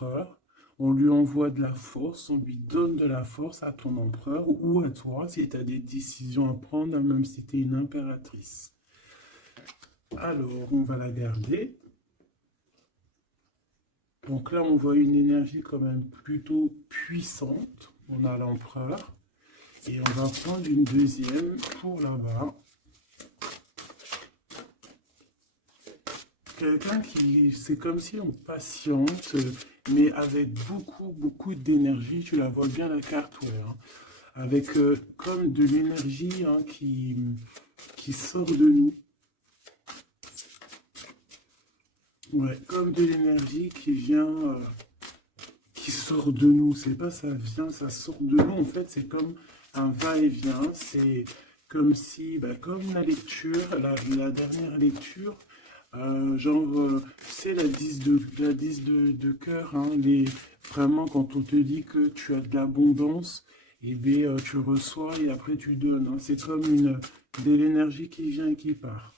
empereur, on lui envoie de la force, on lui donne de la force à ton empereur ou à toi si tu as des décisions à prendre, même si tu es une impératrice. Alors, on va la garder. Donc là, on voit une énergie quand même plutôt puissante. On a l'empereur. Et on va prendre une deuxième pour là-bas. Quelqu'un qui, c'est comme si on patiente, mais avec beaucoup d'énergie. Tu la vois bien la carte, ouais, hein. Avec comme de l'énergie hein, qui sort de nous. Ouais, comme de l'énergie qui vient, qui sort de nous. C'est pas ça vient, ça sort de nous. En fait, c'est comme un va-et-vient. C'est comme si, bah, comme la lecture, la dernière lecture, c'est la 10 de cœur, hein, vraiment quand on te dit que tu as de l'abondance, et bien tu reçois et après tu donnes, hein. C'est comme de l'énergie qui vient et qui part.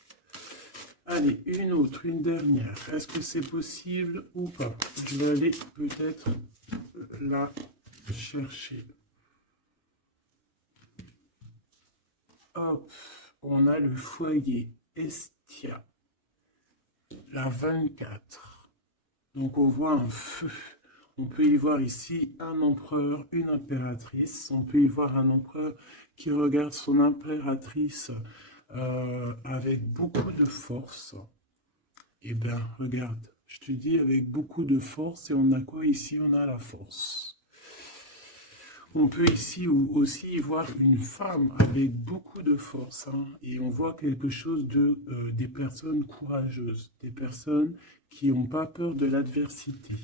Allez, une autre, une dernière. Est-ce que c'est possible ou pas? Je vais aller peut-être la chercher. Hop, on a le foyer Estia, la 24. Donc on voit un feu. On peut y voir ici un empereur, une impératrice. On peut y voir un empereur qui regarde son impératrice avec beaucoup de force. Eh bien, regarde, je te dis avec beaucoup de force. Et on a quoi ici? On a la force. On peut ici aussi y voir une femme avec beaucoup de force, hein, et on voit quelque chose des personnes courageuses, des personnes qui n'ont pas peur de l'adversité.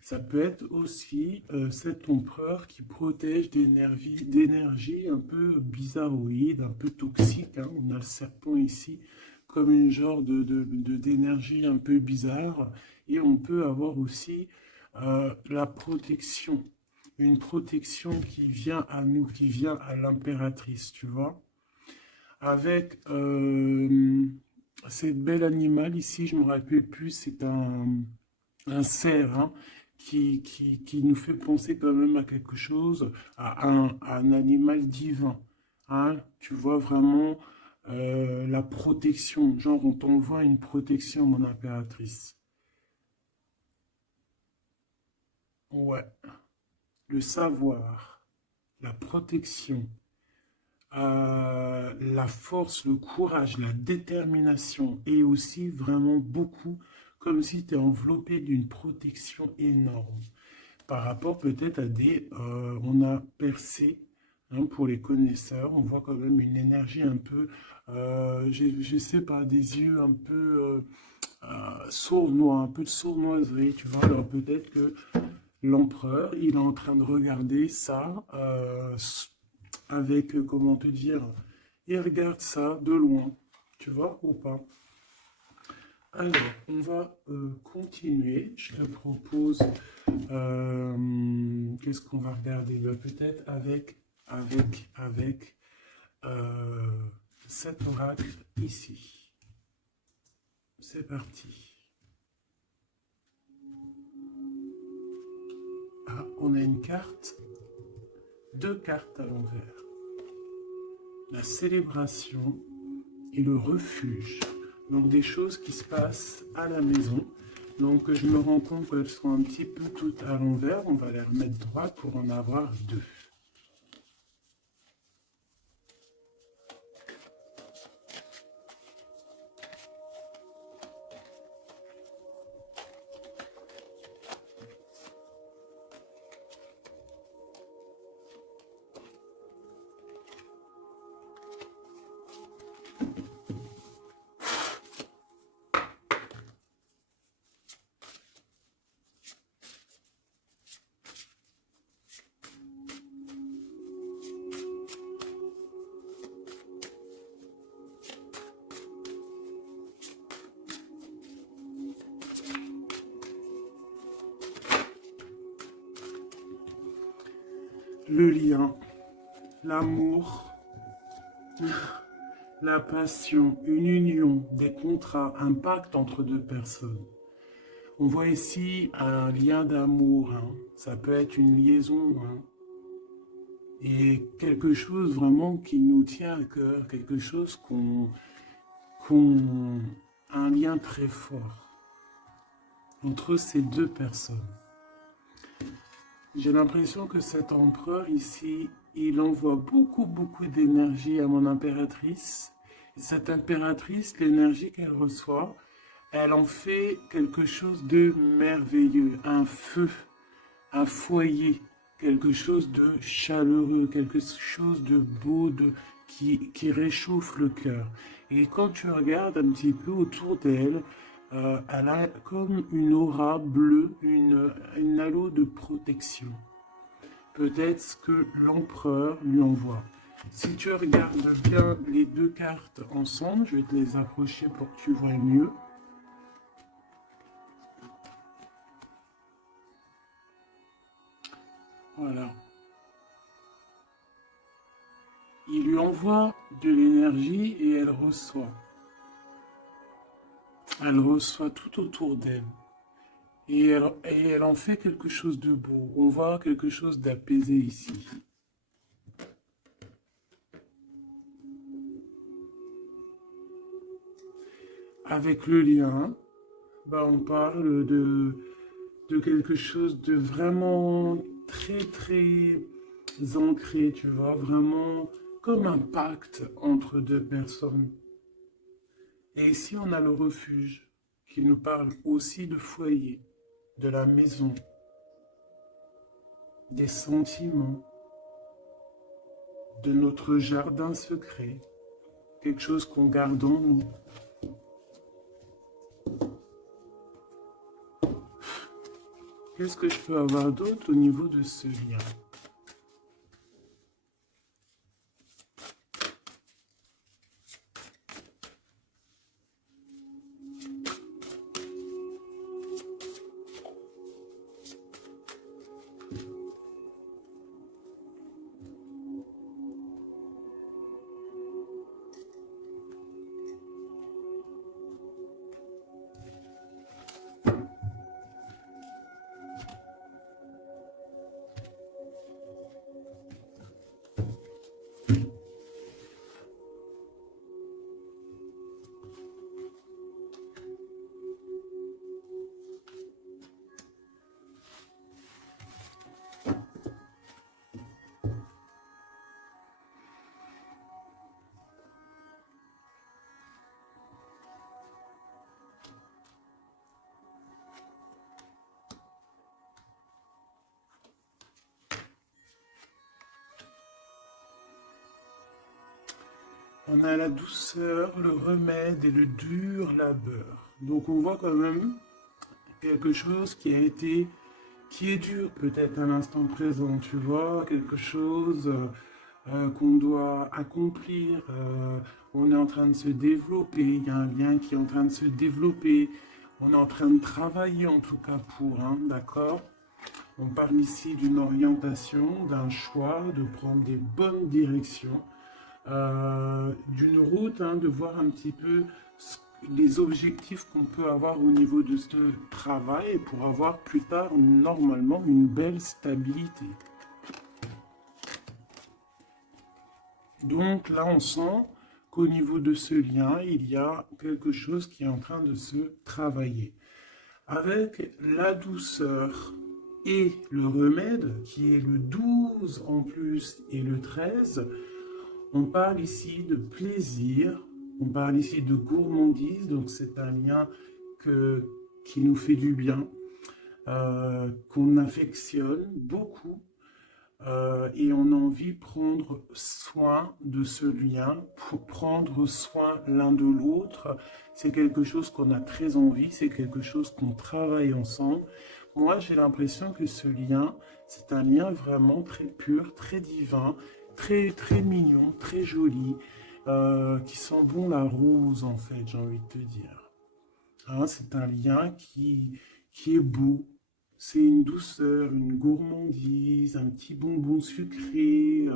Ça peut être aussi cet empereur qui protège d'énergie un peu bizarroïde, un peu toxique, hein. On a le serpent ici comme une genre d'énergie un peu bizarre. Et on peut avoir aussi la protection, une protection qui vient à nous, qui vient à l'impératrice, tu vois. Avec cette belle animal ici, je ne me rappelle plus, c'est un cerf, hein, qui nous fait penser quand même à quelque chose, à un animal divin, hein. Tu vois vraiment la protection, genre on t'envoie une protection, mon impératrice. Ouais, le savoir, la protection, la force, le courage, la détermination et aussi vraiment beaucoup comme si tu es enveloppé d'une protection énorme par rapport peut-être à on a percé, hein, pour les connaisseurs, on voit quand même une énergie un peu, je sais pas, des yeux un peu sournois, un peu de sournoiserie, tu vois. Alors peut-être que l'empereur, il est en train de regarder ça avec, comment te dire, il regarde ça de loin, tu vois, ou pas. Alors, on va continuer. Je te propose, qu'est-ce qu'on va regarder? Peut-être avec euh, cet oracle ici. C'est parti. Ah, on a une carte, deux cartes à l'envers. La célébration et le refuge. Donc des choses qui se passent à la maison. Donc je me rends compte qu'elles sont un petit peu toutes à l'envers. On va les remettre droites pour en avoir deux. Le lien, l'amour, la passion, une union, des contrats, un pacte entre deux personnes. On voit ici un lien d'amour, hein. Ça peut être une liaison, hein. Et quelque chose vraiment qui nous tient à cœur, quelque chose qu'on un lien très fort entre ces deux personnes. J'ai l'impression que cet empereur ici, il envoie beaucoup d'énergie à mon impératrice. Et cette impératrice, l'énergie qu'elle reçoit, elle en fait quelque chose de merveilleux, un feu, un foyer, quelque chose de chaleureux, quelque chose de beau, qui réchauffe le cœur. Et quand tu regardes un petit peu autour d'elle, elle a comme une aura bleue, une halo de protection. Peut-être ce que l'empereur lui envoie. Si tu regardes bien les deux cartes ensemble, je vais te les approcher pour que tu vois mieux. Voilà. Il lui envoie de l'énergie et elle reçoit. Elle reçoit tout autour d'elle. Et elle en fait quelque chose de beau. On voit quelque chose d'apaisé ici. Avec le lien, bah on parle de quelque chose de vraiment très ancré, tu vois, vraiment comme un pacte entre deux personnes. Et ici, on a le refuge qui nous parle aussi de foyer, de la maison, des sentiments, de notre jardin secret, quelque chose qu'on garde en nous. Qu'est-ce que je peux avoir d'autre au niveau de ce lien? On a la douceur, le remède et le dur labeur. Donc on voit quand même quelque chose qui est dur peut-être à l'instant présent, tu vois, quelque chose qu'on doit accomplir. On est en train de se développer, il y a un lien qui est en train de se développer. On est en train de travailler en tout cas pour, hein, d'accord? On parle ici d'une orientation, d'un choix, de prendre des bonnes directions, d'une route, hein, de voir un petit peu les objectifs qu'on peut avoir au niveau de ce travail pour avoir plus tard normalement une belle stabilité. Donc là, on sent qu'au niveau de ce lien, il y a quelque chose qui est en train de se travailler. Avec la douceur et le remède, qui est le 12 en plus et le 13, on parle ici de plaisir, on parle ici de gourmandise, donc c'est un lien qui nous fait du bien, qu'on affectionne beaucoup, et on a envie de prendre soin de ce lien, pour prendre soin l'un de l'autre. C'est quelque chose qu'on a très envie, c'est quelque chose qu'on travaille ensemble. Moi, j'ai l'impression que ce lien, c'est un lien vraiment très pur, très divin, très mignon, très joli, qui sent bon la rose, en fait, j'ai envie de te dire. Hein, c'est un lien qui est beau. C'est une douceur, une gourmandise, un petit bonbon sucré,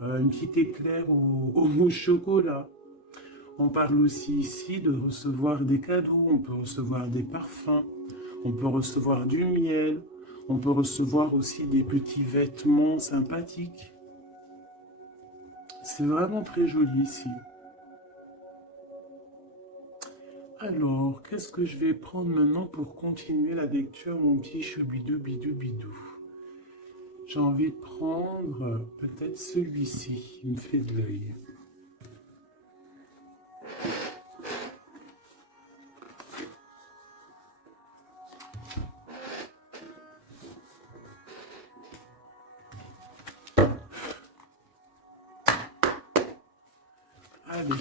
une petite éclair au chocolat. On parle aussi ici de recevoir des cadeaux, on peut recevoir des parfums, On peut recevoir du miel. On peut recevoir aussi des petits vêtements sympathiques. C'est vraiment très joli ici. Alors, qu'est-ce que je vais prendre maintenant pour continuer la lecture, mon petit choubidou bidou bidou? J'ai envie de prendre peut-être celui-ci, il me fait de l'œil. Allez.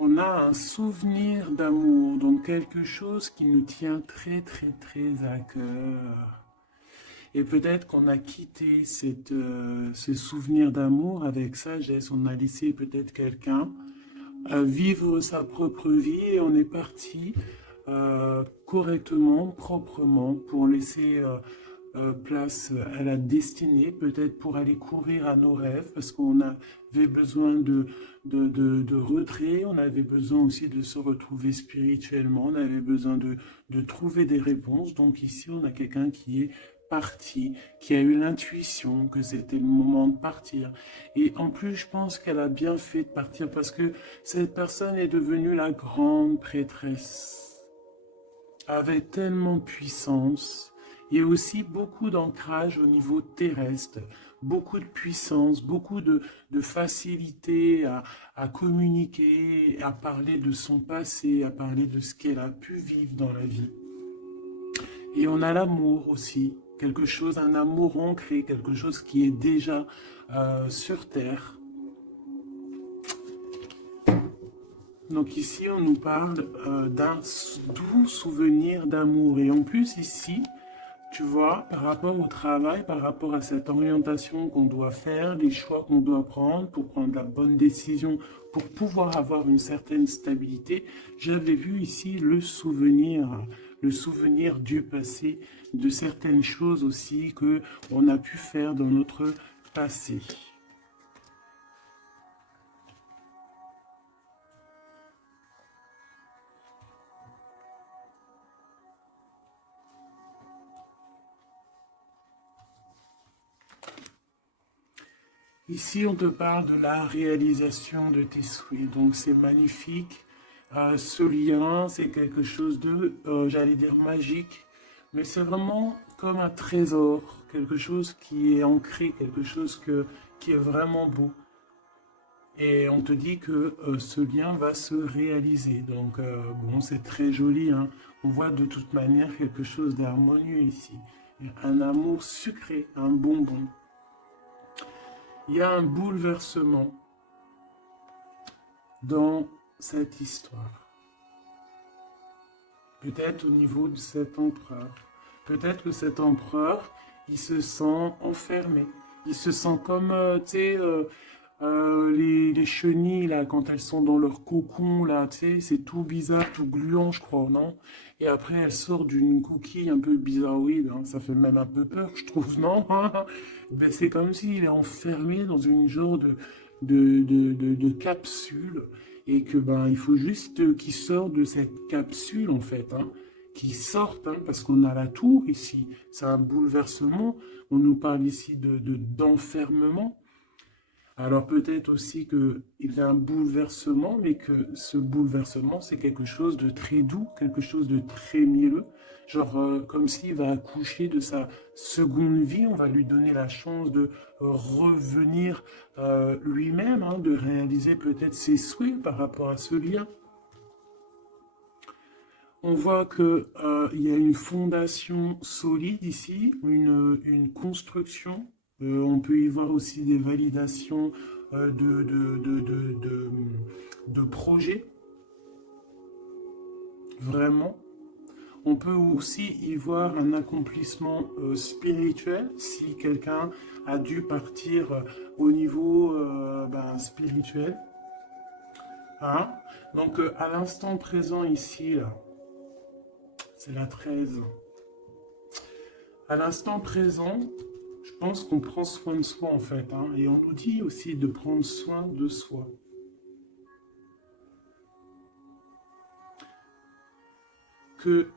On a un souvenir d'amour, donc quelque chose qui nous tient très très très à cœur. Et peut-être qu'on a quitté ce souvenir d'amour avec sagesse. On a laissé peut-être quelqu'un vivre sa propre vie et on est parti correctement, proprement, pour laisser place à la destinée, peut-être pour aller courir à nos rêves, parce qu'on avait besoin de retrait, on avait besoin aussi de se retrouver spirituellement, on avait besoin de trouver des réponses. Donc ici, on a quelqu'un qui est parti, qui a eu l'intuition que c'était le moment de partir. Et en plus, je pense qu'elle a bien fait de partir parce que cette personne est devenue la grande prêtresse, avec tellement de puissance et aussi beaucoup d'ancrage au niveau terrestre, beaucoup de puissance, beaucoup de facilité à communiquer, à parler de son passé, à parler de ce qu'elle a pu vivre dans la vie. Et on a l'amour aussi, quelque chose, un amour ancré, quelque chose qui est déjà sur Terre. Donc ici, on nous parle d'un doux souvenir d'amour. Et en plus, ici, tu vois, par rapport au travail, par rapport à cette orientation qu'on doit faire, les choix qu'on doit prendre pour prendre la bonne décision, pour pouvoir avoir une certaine stabilité, j'avais vu ici le souvenir du passé, de certaines choses aussi que on a pu faire dans notre passé. Ici, on te parle de la réalisation de tes souhaits. Donc, c'est magnifique. Ce lien, c'est quelque chose de, j'allais dire, magique. Mais c'est vraiment comme un trésor. Quelque chose qui est ancré, quelque chose qui est vraiment beau. Et on te dit que ce lien va se réaliser. Donc, bon, c'est très joli, hein. On voit de toute manière quelque chose d'harmonieux ici. Un amour sucré, un bonbon. Il y a un bouleversement dans cette histoire. Peut-être au niveau de cet empereur. Peut-être que cet empereur, il se sent enfermé. Il se sent comme, tu sais, les chenilles, là, quand elles sont dans leur cocon, là, tu sais, c'est tout bizarre, tout gluant, je crois, non? Et après, elle sort d'une coquille un peu bizarroïde, hein. Ça fait même un peu peur, je trouve, non? Ben, c'est comme s'il est enfermé dans une genre de capsule, et que, ben, il faut juste qu'il sorte de cette capsule, en fait, hein. Qu'il sorte, hein, parce qu'on a la tour ici. C'est un bouleversement. On nous parle ici d'enfermement. Alors peut-être aussi qu'il y a un bouleversement, mais que ce bouleversement, c'est quelque chose de très doux, quelque chose de très mielleux. Genre comme s'il va accoucher de sa seconde vie, on va lui donner la chance de revenir lui-même, hein, de réaliser peut-être ses souhaits par rapport à ce lien. On voit que il y a une fondation solide ici, une construction. On peut y voir aussi des validations de projets, vraiment. On peut aussi y voir un accomplissement spirituel si quelqu'un a dû partir au niveau spirituel. Hein. Donc à l'instant présent ici, là, c'est la 13. À l'instant présent, je pense qu'on prend soin de soi en fait. Hein, et on nous dit aussi de prendre soin de soi. Que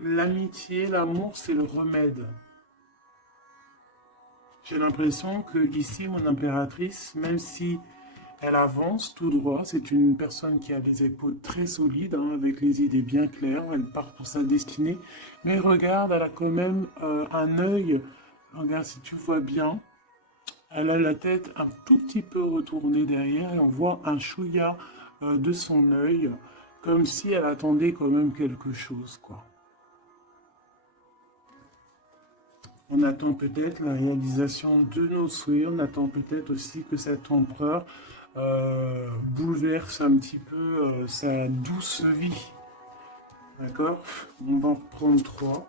l'amitié, l'amour, c'est le remède. J'ai l'impression que ici, mon impératrice, même si elle avance tout droit, c'est une personne qui a les épaules très solides, hein, avec les idées bien claires, elle part pour sa destinée, mais regarde, elle a quand même un œil, regarde si tu vois bien, elle a la tête un tout petit peu retournée derrière et on voit un chouïa de son œil, comme si elle attendait quand même quelque chose, quoi. On attend peut-être la réalisation de nos souhaits, on attend peut-être aussi que cet empereur bouleverse un petit peu sa douce vie. D'accord? On va en prendre 3.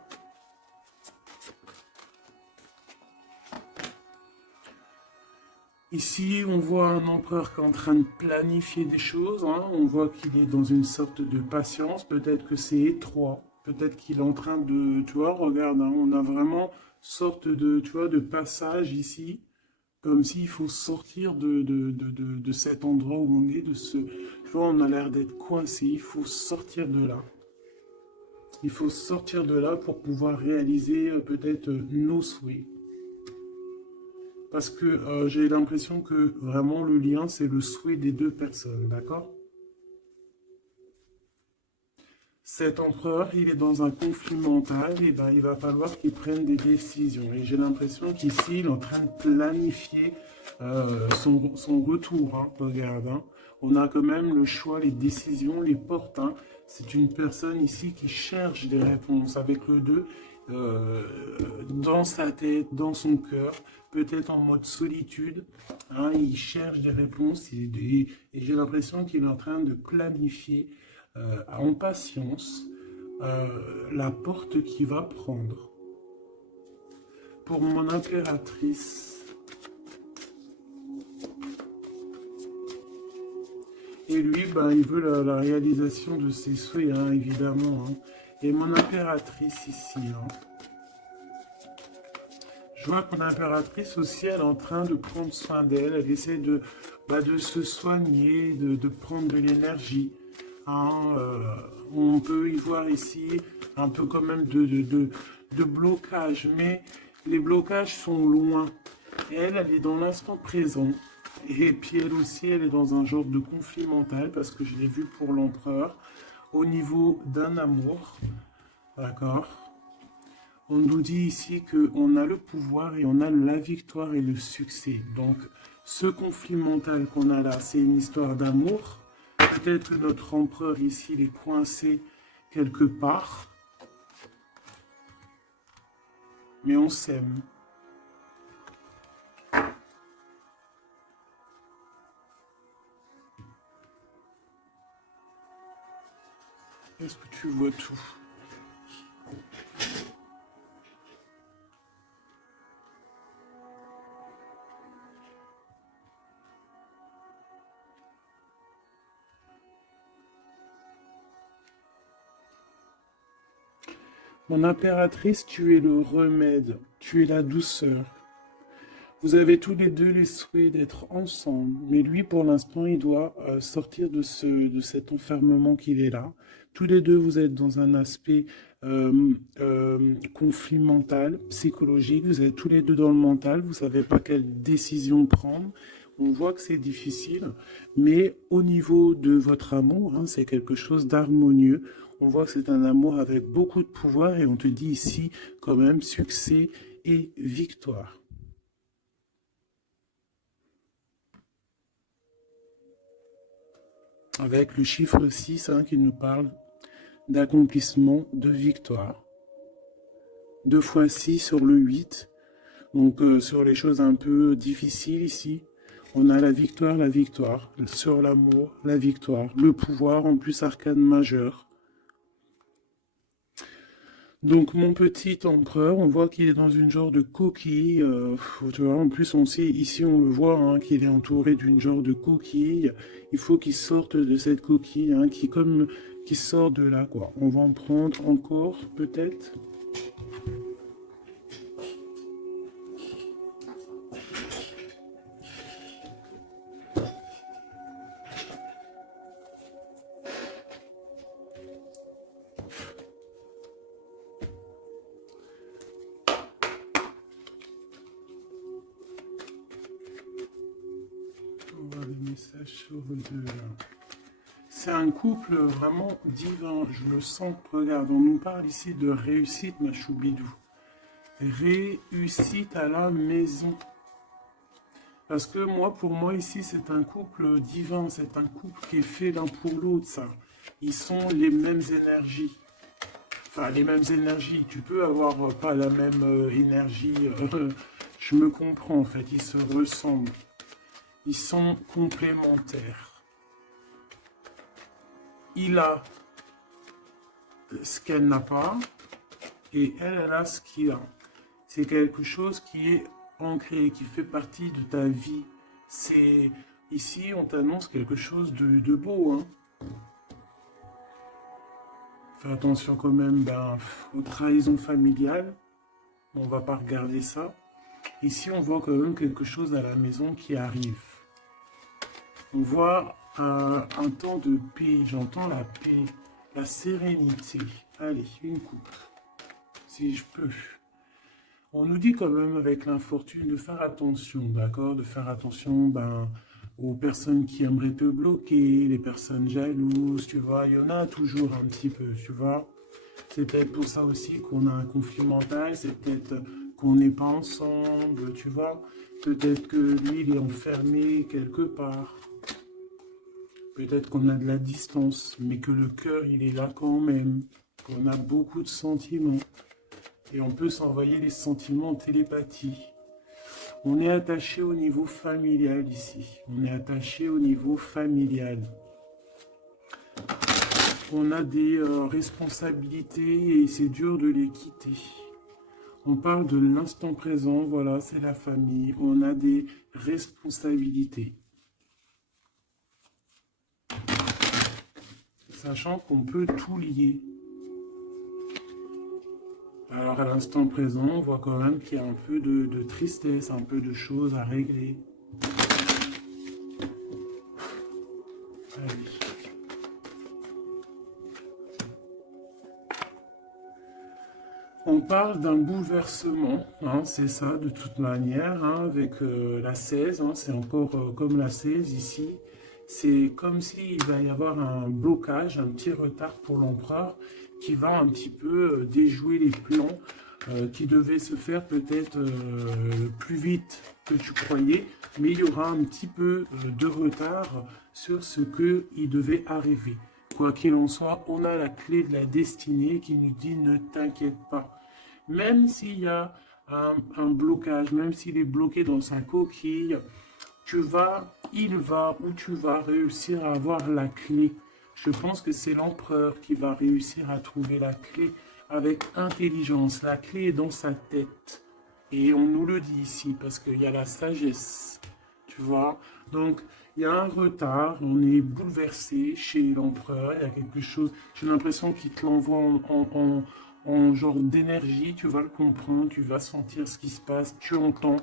Ici, on voit un empereur qui est en train de planifier des choses. Hein. On voit qu'il est dans une sorte de patience. Peut-être que c'est étroit. Peut-être qu'il est en train de... Tu vois, regarde, hein, on a vraiment sorte de, tu vois, de passage ici. Comme s'il faut sortir de cet endroit où on est, de ce... Tu vois, on a l'air d'être coincé. Il faut sortir de là. Il faut sortir de là pour pouvoir réaliser peut-être nos souhaits. Parce que j'ai l'impression que vraiment le lien, c'est le souhait des deux personnes, d'accord? Cet empereur, il est dans un conflit mental, et ben, il va falloir qu'il prenne des décisions. Et j'ai l'impression qu'ici, il est en train de planifier son retour. Hein, regarde, hein. On a quand même le choix, les décisions, les portes. Hein. C'est une personne ici qui cherche des réponses avec le 2, dans sa tête, dans son cœur, peut-être en mode solitude. Hein, il cherche des réponses et j'ai l'impression qu'il est en train de planifier en patience la porte qu'il va prendre. Pour mon impératrice, et lui, ben, il veut la réalisation de ses souhaits, hein, évidemment. Hein. Et mon impératrice ici, hein. Je vois que mon impératrice aussi, elle est en train de prendre soin d'elle. Elle essaie de se soigner, de prendre de l'énergie. Hein, on peut y voir ici un peu quand même de blocage, mais les blocages sont loin. Et elle est dans l'instant présent. Et puis elle aussi, elle est dans un genre de conflit mental, parce que je l'ai vu pour l'empereur, au niveau d'un amour. D'accord? On nous dit ici qu'on a le pouvoir et on a la victoire et le succès. Donc, ce conflit mental qu'on a là, c'est une histoire d'amour. Peut-être que notre empereur ici, il est coincé quelque part. Mais on s'aime. Est-ce que tu vois tout? Mon impératrice, tu es le remède, tu es la douceur. Vous avez tous les deux les souhaits d'être ensemble, mais lui, pour l'instant, il doit sortir de cet enfermement qu'il est là. Tous les deux, vous êtes dans un aspect conflit mental, psychologique. Vous êtes tous les deux dans le mental. Vous ne savez pas quelle décision prendre. On voit que c'est difficile, mais au niveau de votre amour, hein, c'est quelque chose d'harmonieux. On voit que c'est un amour avec beaucoup de pouvoir et on te dit ici quand même succès et victoire. Avec le chiffre 6 hein, qui nous parle d'accomplissement, de victoire. 2 fois 6 sur le 8. Donc sur les choses un peu difficiles ici, on a la victoire. Sur l'amour, la victoire. Le pouvoir, en plus arcane majeur. Donc mon petit empereur, on voit qu'il est dans une genre de coquille. Tu vois, en plus on sait, ici on le voit, hein, qu'il est entouré d'une genre de coquille. Il faut qu'il sorte de cette coquille, hein, qui sort de là, quoi. On va en prendre encore, peut-être. On voit des messages sur le 2, là. C'est un couple vraiment divin, je le sens. Regarde, on nous parle ici de réussite, ma choubidou. Réussite à la maison. Parce que moi, pour moi, ici, c'est un couple divin. C'est un couple qui est fait l'un pour l'autre, ça. Ils sont les mêmes énergies. Enfin, les mêmes énergies. Tu peux avoir pas la même énergie. Je me comprends, en fait. Ils se ressemblent. Ils sont complémentaires. Il a ce qu'elle n'a pas et elle a ce qu'il a. C'est quelque chose qui est ancré, qui fait partie de ta vie. C'est ici, on t'annonce quelque chose de beau. Hein. Fais attention quand même aux trahisons familiales. On va pas regarder ça. Ici, on voit quand même quelque chose à la maison qui arrive. On voit un temps de paix. J'entends la paix, la sérénité. Allez, une coupe, si je peux. On nous dit quand même avec l'infortune de faire attention, d'accord? De faire attention aux personnes qui aimeraient te bloquer, les personnes jalouses, tu vois. Il y en a toujours un petit peu, tu vois. C'est peut-être pour ça aussi qu'on a un conflit mental, c'est peut-être qu'on n'est pas ensemble, tu vois. Peut-être que lui, il est enfermé quelque part. Peut-être qu'on a de la distance, mais que le cœur, il est là quand même. Qu'on a beaucoup de sentiments. Et on peut s'envoyer les sentiments en télépathie. On est attaché au niveau familial ici. On est attaché au niveau familial. On a des responsabilités et c'est dur de les quitter. On parle de l'instant présent, voilà, c'est la famille. On a des responsabilités. Sachant qu'on peut tout lier. Alors à l'instant présent, on voit quand même qu'il y a un peu de tristesse, un peu de choses à régler. Allez. On parle d'un bouleversement, hein, c'est ça de toute manière, hein, avec la 16, hein, c'est encore comme la 16 ici. C'est comme s'il va y avoir un blocage, un petit retard pour l'empereur qui va un petit peu déjouer les plans qui devaient se faire peut-être plus vite que tu croyais, mais il y aura un petit peu de retard sur ce qu'il devait arriver. Quoi qu'il en soit, on a la clé de la destinée qui nous dit ne t'inquiète pas. Même s'il y a un blocage, même s'il est bloqué dans sa coquille, il va ou tu vas réussir à avoir la clé. Je pense que c'est l'empereur qui va réussir à trouver la clé avec intelligence. La clé est dans sa tête. Et on nous le dit ici parce qu'il y a la sagesse. Tu vois? Donc, il y a un retard. On est bouleversé chez l'empereur. Il y a quelque chose. J'ai l'impression qu'il te l'envoie en genre d'énergie. Tu vas le comprendre. Tu vas sentir ce qui se passe. Tu entends.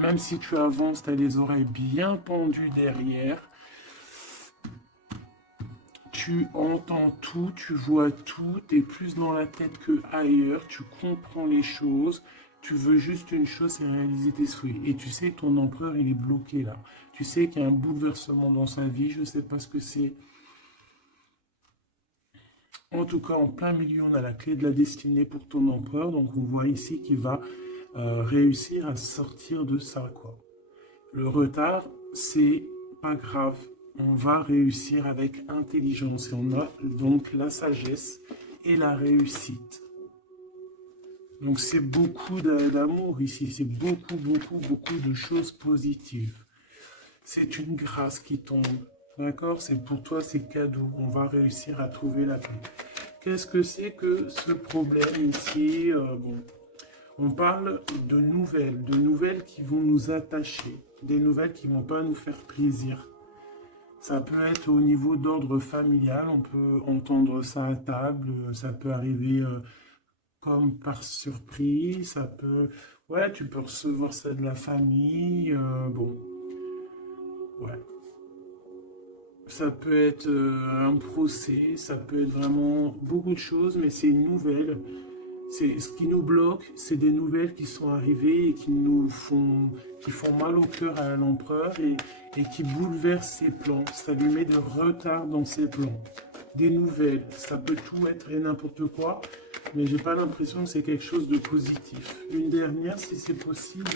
Même si tu avances, tu as les oreilles bien pendues derrière. Tu entends tout, tu vois tout, tu es plus dans la tête que ailleurs, tu comprends les choses, tu veux juste une chose, c'est réaliser tes souhaits. Et tu sais que ton empereur, il est bloqué là. Tu sais qu'il y a un bouleversement dans sa vie, je ne sais pas ce que c'est. En tout cas, en plein milieu, on a la clé de la destinée pour ton empereur. Donc, on voit ici qu'il va réussir à sortir de ça, quoi. Le retard, c'est pas grave. on va réussir avec intelligence. Et on a donc la sagesse et la réussite. Donc c'est beaucoup d'amour ici, c'est beaucoup, beaucoup, beaucoup de choses positives. C'est une grâce qui tombe, d'accord? C'est pour toi, c'est cadeau. On va réussir à trouver la paix. Qu'est-ce que c'est que ce problème ici? Bon, on parle de nouvelles qui vont nous attacher, des nouvelles qui ne vont pas nous faire plaisir. Ça peut être au niveau d'ordre familial, on peut entendre ça à table, ça peut arriver comme par surprise, ça peut... Ouais, tu peux recevoir ça de la famille, bon, ouais. Ça peut être un procès, ça peut être vraiment beaucoup de choses, mais c'est une nouvelle. C'est ce qui nous bloque, c'est des nouvelles qui sont arrivées et qui font mal au cœur à l'empereur et qui bouleversent ses plans. Ça lui met de retard dans ses plans. Des nouvelles, ça peut tout être et n'importe quoi, mais j'ai pas l'impression que c'est quelque chose de positif. Une dernière, si c'est possible.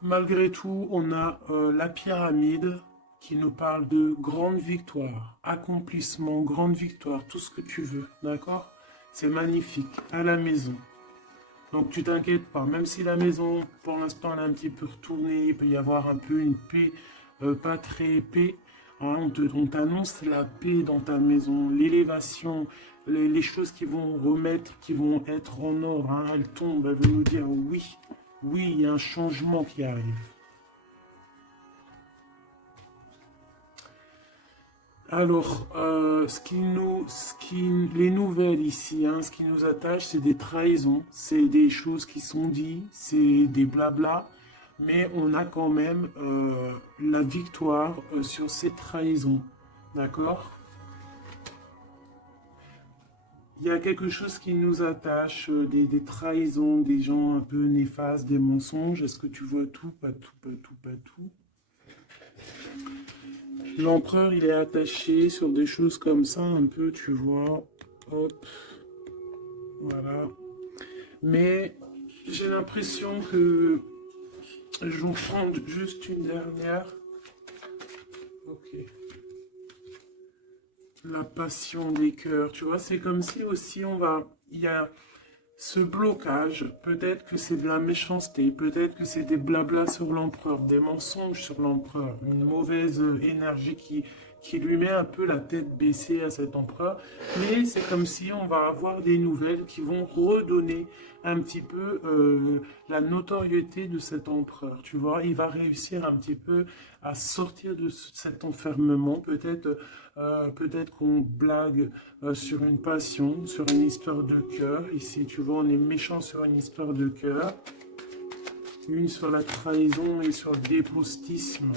Malgré tout, on a la pyramide qui nous parle de grande victoire, accomplissement, grande victoire, tout ce que tu veux, d'accord? C'est magnifique, à la maison. Donc tu t'inquiètes pas, même si la maison, pour l'instant, elle est un petit peu retournée, il peut y avoir un peu une paix, pas très paix. Hein, on t'annonce la paix dans ta maison, l'élévation, les choses qui vont remettre, qui vont être en or, hein, elles tombent, elles vont nous dire oui, oui, il y a un changement qui arrive. Alors, les nouvelles ici, hein, ce qui nous attache, c'est des trahisons, c'est des choses qui sont dites, c'est des blabla, mais on a quand même la victoire sur ces trahisons, d'accord? Il y a quelque chose qui nous attache, des trahisons, des gens un peu néfastes, des mensonges. Est-ce que tu vois tout? Pas tout, pas tout, pas tout. L'empereur, il est attaché sur des choses comme ça, un peu, tu vois. Hop, voilà. Mais j'ai l'impression que je vais prendre juste une dernière. Ok. La passion des cœurs, tu vois, c'est comme si aussi il y a ce blocage, peut-être que c'est de la méchanceté, peut-être que c'est des blablas sur l'empereur, des mensonges sur l'empereur, une mauvaise énergie qui lui met un peu la tête baissée à cet empereur. Mais c'est comme si on va avoir des nouvelles qui vont redonner un petit peu la notoriété de cet empereur. Tu vois, il va réussir un petit peu à sortir de cet enfermement. Peut-être qu'on blague sur une passion, sur une histoire de cœur. Ici, tu vois, on est méchant sur une histoire de cœur. Une sur la trahison et sur le dépostisme.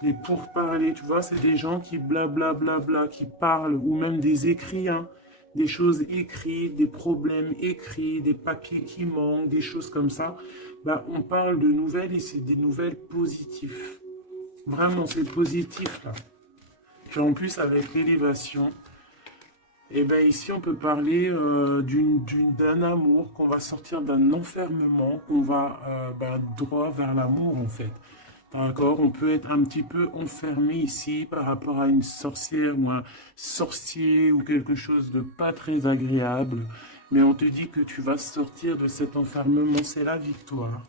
Les pourparlers, tu vois, c'est des gens qui blablabla, qui parlent, ou même des écrits, hein, des choses écrites, des problèmes écrits, des papiers qui manquent, des choses comme ça. Bah, on parle de nouvelles et c'est des nouvelles positives. Vraiment, c'est positif là. Puis en plus, avec l'élévation, et ben ici, on peut parler d'un amour, qu'on va sortir d'un enfermement, qu'on va droit vers l'amour en fait. D'accord, on peut être un petit peu enfermé ici par rapport à une sorcière ou un sorcier ou quelque chose de pas très agréable. Mais on te dit que tu vas sortir de cet enfermement, c'est la victoire.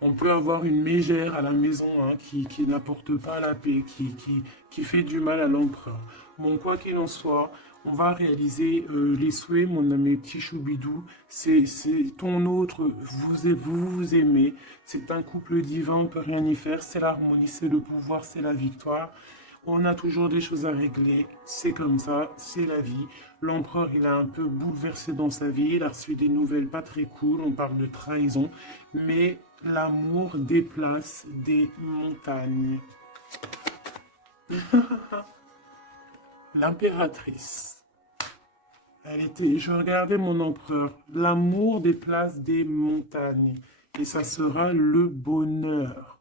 On peut avoir une mégère à la maison hein, qui n'apporte pas la paix, qui fait du mal à l'empereur. Bon, quoi qu'il en soit, on va réaliser les souhaits, mon ami petit choubidou. C'est ton autre, vous aimez. C'est un couple divin, on ne peut rien y faire. C'est l'harmonie, c'est le pouvoir, c'est la victoire. On a toujours des choses à régler, c'est comme ça, c'est la vie. L'empereur, il a un peu bouleversé dans sa vie, il a reçu des nouvelles pas très cool, on parle de trahison, mais l'amour déplace des montagnes. L'impératrice. Je regardais mon empereur. L'amour déplace des montagnes. Et ça sera le bonheur.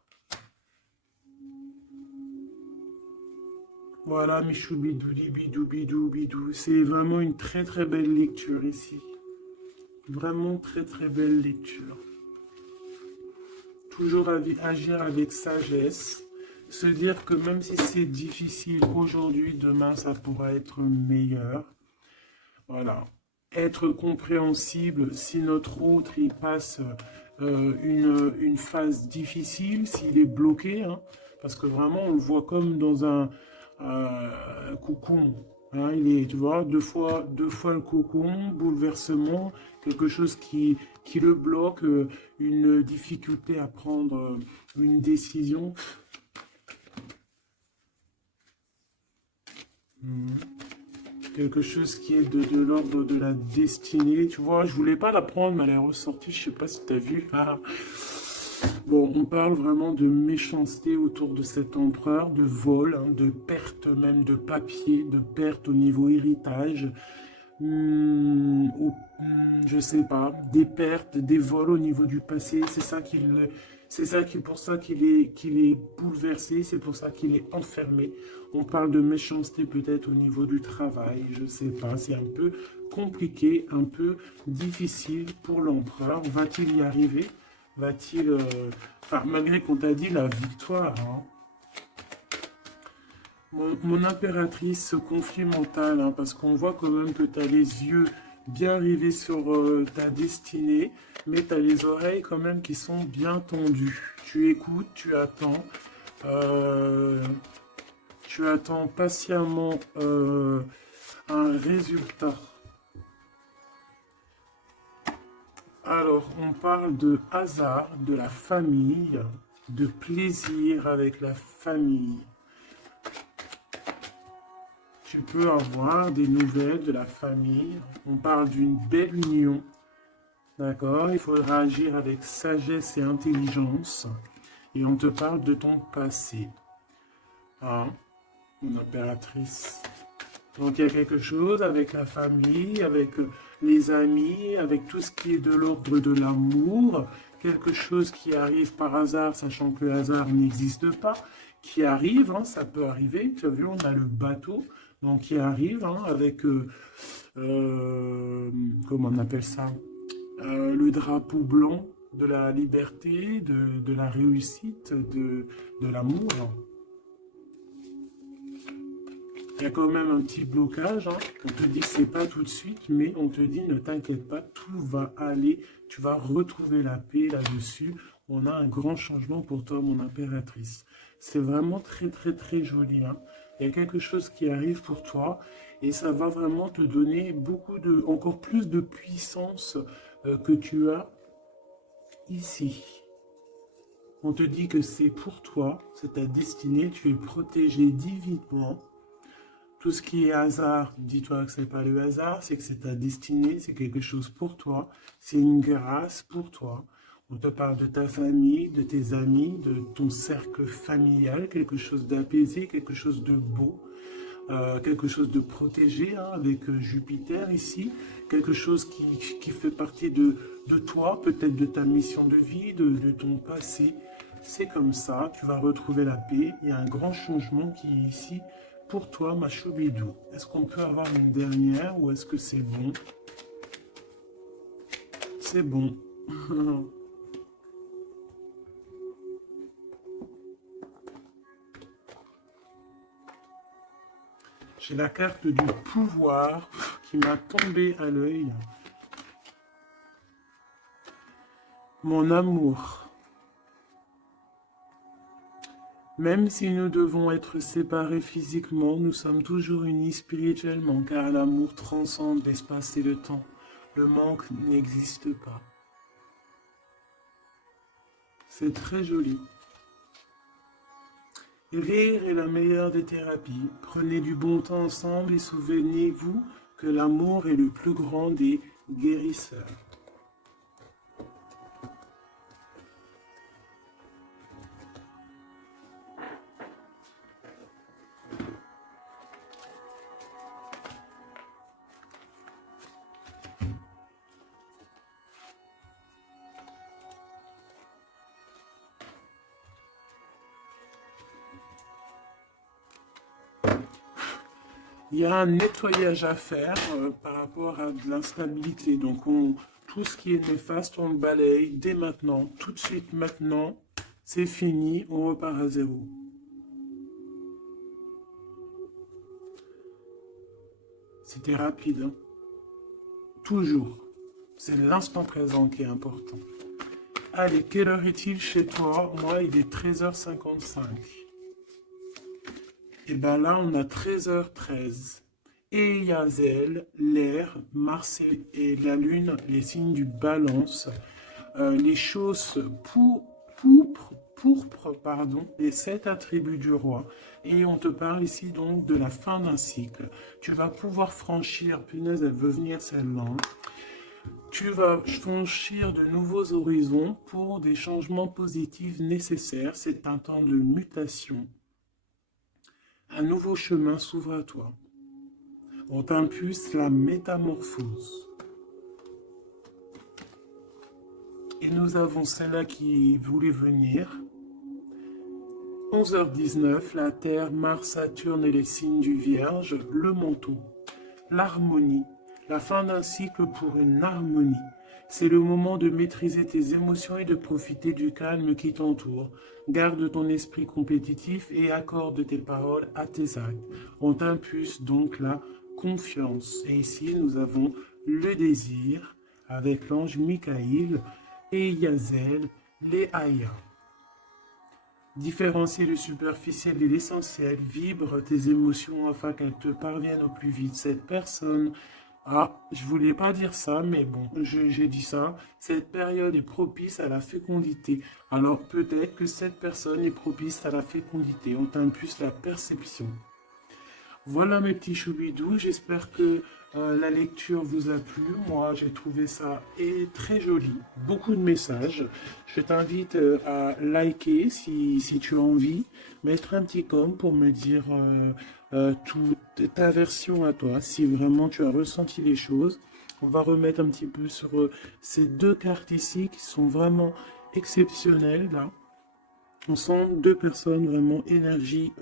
Voilà, Michou Bidou, bidou, bidou, bidou. C'est vraiment une très très belle lecture ici. Vraiment très très belle lecture. Toujours agir avec sagesse. Se dire que même si c'est difficile aujourd'hui, demain ça pourra être meilleur. Voilà. Être compréhensible si notre autre il passe une phase difficile, s'il est bloqué, hein, parce que vraiment on le voit comme dans un cocon. Hein, il est, tu vois, deux fois le cocon, bouleversement, quelque chose qui le bloque, une difficulté à prendre une décision. Quelque chose qui est de l'ordre de la destinée. Tu vois, je voulais pas la prendre, mais elle est ressortie. Je sais pas si tu as vu. Ah. Bon, on parle vraiment de méchanceté autour de cet empereur, de vol, hein, de perte même de papier, de perte au niveau héritage. Je sais pas, des pertes, des vols au niveau du passé. Pour ça qu'il est bouleversé. C'est pour ça qu'il est enfermé. On parle de méchanceté peut-être au niveau du travail. Je sais pas. C'est un peu compliqué, un peu difficile pour l'empereur. Va-t-il y arriver? Va-t-il, enfin, malgré qu'on t'a dit la victoire, hein. Mon impératrice, ce conflit mental, hein, parce qu'on voit quand même que tu as les yeux bien rivés sur ta destinée, mais tu as les oreilles quand même qui sont bien tendues. Tu écoutes, euh, tu attends patiemment un résultat. Alors, on parle de hasard, de la famille, de plaisir avec la famille. Tu peux avoir des nouvelles de la famille. On parle d'une belle union. D'accord? Il faudra agir avec sagesse et intelligence. Et on te parle de ton passé. Hein? Mon impératrice. Donc il y a quelque chose avec la famille, avec les amis, avec tout ce qui est de l'ordre de l'amour. Quelque chose qui arrive par hasard, sachant que le hasard n'existe pas, qui arrive, hein, ça peut arriver. Tu as vu, on a le bateau, donc qui arrive hein, avec, comment on appelle ça, le drapeau blanc de la liberté, de la réussite, de l'amour. Il y a quand même un petit blocage, hein. On te dit que c'est pas tout de suite, mais on te dit ne t'inquiète pas, tout va aller, tu vas retrouver la paix là-dessus. On a un grand changement pour toi, mon impératrice. C'est vraiment très très très joli, hein. Il y a quelque chose qui arrive pour toi et ça va vraiment te donner encore plus de puissance que tu as ici. On te dit que c'est pour toi, c'est ta destinée, tu es protégé divinement. Tout ce qui est hasard, dis-toi que ce n'est pas le hasard, c'est que c'est ta destinée, c'est quelque chose pour toi, c'est une grâce pour toi. On te parle de ta famille, de tes amis, de ton cercle familial, quelque chose d'apaisé, quelque chose de beau, quelque chose de protégé hein, avec Jupiter ici, quelque chose qui fait partie de toi, peut-être de ta mission de vie, de ton passé. C'est comme ça, tu vas retrouver la paix. Il y a un grand changement qui est ici pour toi, ma choubidou. Est-ce qu'on peut avoir une dernière ou est-ce que c'est bon? C'est bon. J'ai la carte du pouvoir qui m'a tombé à l'œil. Mon amour. Même si nous devons être séparés physiquement, nous sommes toujours unis spirituellement, car l'amour transcende l'espace et le temps. Le manque n'existe pas. C'est très joli. Rire est la meilleure des thérapies. Prenez du bon temps ensemble et souvenez-vous que l'amour est le plus grand des guérisseurs. il y a un nettoyage à faire par rapport à de l'instabilité. Donc, tout ce qui est néfaste, on le balaye dès maintenant, tout de suite maintenant. C'est fini, on repart à zéro. C'était rapide, hein. Toujours. C'est l'instant présent qui est important. Allez, quelle heure est-il chez toi? Moi, il est 13h55. Et bien là, on a 13h13. Et Yazel, l'air, Mars et la Lune, les signes du balance, les choses pourpres, pardon, les 7 attributs du roi. Et on te parle ici donc de la fin d'un cycle. Tu vas pouvoir franchir, punaise, elle veut venir celle-là. Tu vas franchir de nouveaux horizons pour des changements positifs nécessaires. C'est un temps de mutation. Un nouveau chemin s'ouvre à toi. On t'impulse la métamorphose. Et nous avons celle-là qui voulait venir. 11h19, la Terre, Mars, Saturne et les signes du Vierge, le manteau, l'harmonie, la fin d'un cycle pour une harmonie. C'est le moment de maîtriser tes émotions et de profiter du calme qui t'entoure. Garde ton esprit compétitif et accorde tes paroles à tes actes. On t'impulse donc la confiance. Et ici, nous avons le désir avec l'ange Michael et Yazel, les Aya. Différencier le superficiel et l'essentiel, vibre tes émotions afin qu'elles te parviennent au plus vite. Cette personne, je voulais pas dire ça, mais bon, j'ai dit ça. Cette période est propice à la fécondité. Alors peut-être que cette personne est propice à la fécondité. On t'impulse la perception. Voilà mes petits choubidous, j'espère que la lecture vous a plu. Moi, j'ai trouvé ça très joli. Beaucoup de messages. Je t'invite à liker si tu as envie. Mettre un petit com pour me dire toute ta version à toi. Si vraiment tu as ressenti les choses. On va remettre un petit peu sur ces deux cartes ici qui sont vraiment exceptionnelles. Là. On sent deux personnes vraiment énergie.